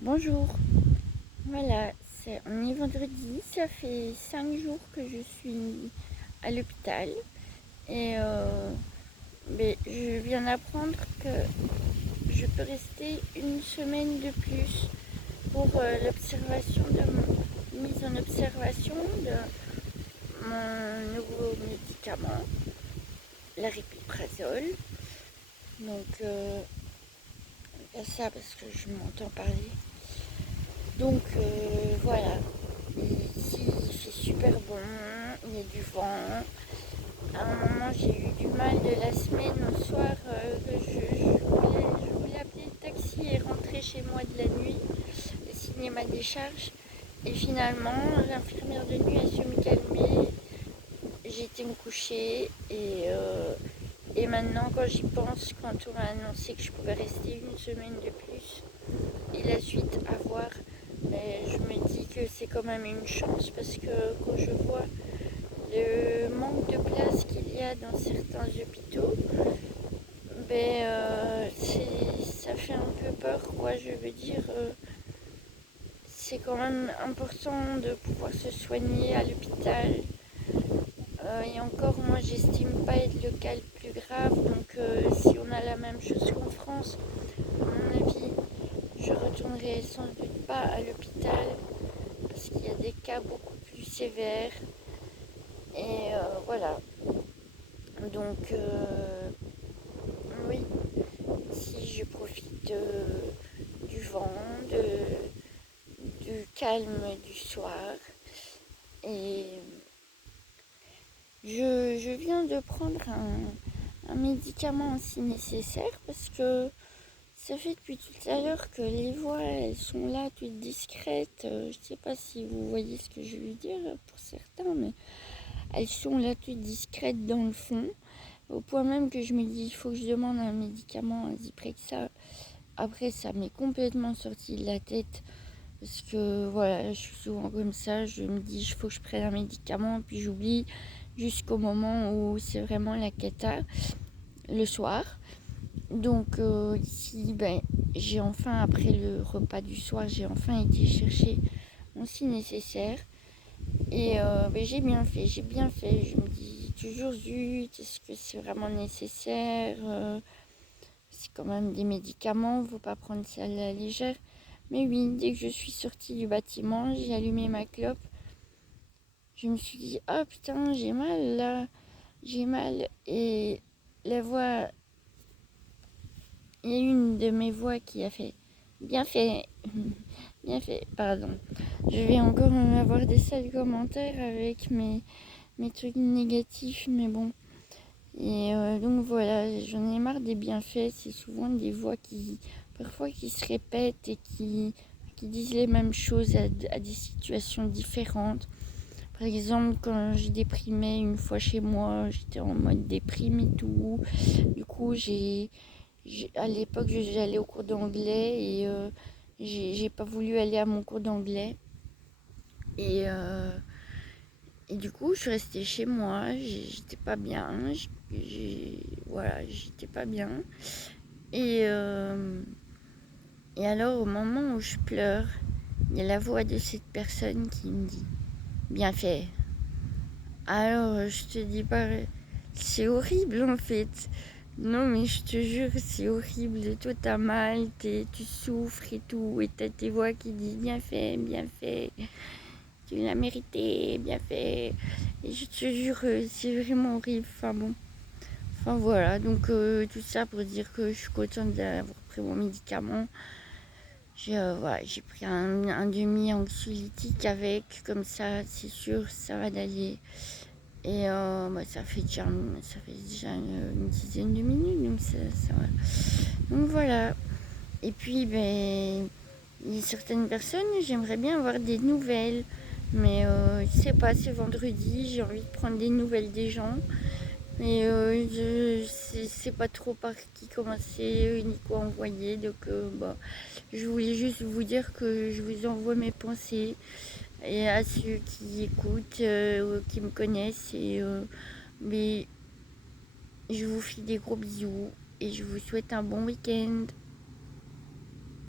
Bonjour, voilà, on est vendredi, ça fait 5 jours que je suis à l'hôpital et mais je viens d'apprendre que je peux rester une semaine de plus pour mise en observation de mon nouveau médicament, l'aripiprazole. Donc, ça parce que je m'entends parler. Donc voilà, ici il fait super bon, il y a du vent. À un moment j'ai eu du mal de la semaine au soir que je voulais appeler le taxi et rentrer chez moi de la nuit et signer ma décharge. Et finalement l'infirmière de nuit a su me calmer, j'ai été me coucher et maintenant quand j'y pense, quand on m'a annoncé que je pouvais rester une semaine de plus et la suite à voir, mais je me dis que c'est quand même une chance parce que quand je vois le manque de place qu'il y a dans certains hôpitaux, ça fait un peu peur, quoi. Je veux dire, c'est quand même important de pouvoir se soigner à l'hôpital. Et encore, moi, j'estime pas être le cas le plus grave. Donc, si on a la même chose qu'en France, à mon avis, je retournerai sans doute pas à l'hôpital parce qu'il y a des cas beaucoup plus sévères. Et voilà. Donc, oui, si je profite du vent, du calme du soir. Et je viens de prendre un médicament si nécessaire parce que ça fait depuis tout à l'heure que les voix, elles sont là, toutes discrètes. Je sais pas si vous voyez ce que je veux dire pour certains, mais elles sont là toutes discrètes dans le fond. Au point même que je me dis, il faut que je demande un médicament, un Zyprexa. Après, ça m'est complètement sorti de la tête. Parce que voilà, je suis souvent comme ça. Je me dis, il faut que je prenne un médicament. Puis j'oublie jusqu'au moment où c'est vraiment la cata, le soir. Donc ici, j'ai enfin, après le repas du soir, j'ai enfin été chercher mon si nécessaire. Et j'ai bien fait, j'ai bien fait. Je me dis toujours, zut, est-ce que c'est vraiment nécessaire C'est quand même des médicaments, faut pas prendre ça à la légère. Mais oui, dès que je suis sortie du bâtiment, j'ai allumé ma clope. Je me suis dit, oh putain, j'ai mal là, j'ai mal. Et la voix, il y a une de mes voix qui a fait, bien fait, bien fait, pardon. Je vais encore avoir des sales commentaires avec mes trucs négatifs, mais bon. Et donc voilà, j'en ai marre des bienfaits. C'est souvent des voix parfois qui se répètent et qui disent les mêmes choses à des situations différentes. Par exemple, quand je déprimais une fois chez moi, j'étais en mode déprime et tout. Du coup, à l'époque, j'allais au cours d'anglais et j'ai pas voulu aller à mon cours d'anglais. Et, euh, et du coup, je suis restée chez moi, j'étais pas bien, voilà, j'étais pas bien. Et, euh, et alors, au moment où je pleure, il y a la voix de cette personne qui me dit, bien fait. Alors, je te dis pas, c'est horrible en fait. Non, mais je te jure, c'est horrible. Toi, t'as mal, tu souffres et tout, et t'as tes voix qui disent, bien fait. Tu l'as mérité, bien fait. Et je te jure, c'est vraiment horrible. Enfin bon. Enfin voilà, donc tout ça pour dire que je suis contente d'avoir pris mon médicament. Voilà, j'ai pris un demi-anxiolytique avec, comme ça, c'est sûr, ça va d'aller. Et ça fait déjà une dizaine de minutes, donc ça va. Donc voilà. Et puis, il y a certaines personnes, j'aimerais bien avoir des nouvelles. Mais je sais pas, c'est vendredi, j'ai envie de prendre des nouvelles des gens. Mais je sais pas trop par qui commencer ni quoi envoyer. Donc je voulais juste vous dire que je vous envoie mes pensées et à ceux qui écoutent, qui me connaissent. Mais je vous fais des gros bisous et je vous souhaite un bon week-end.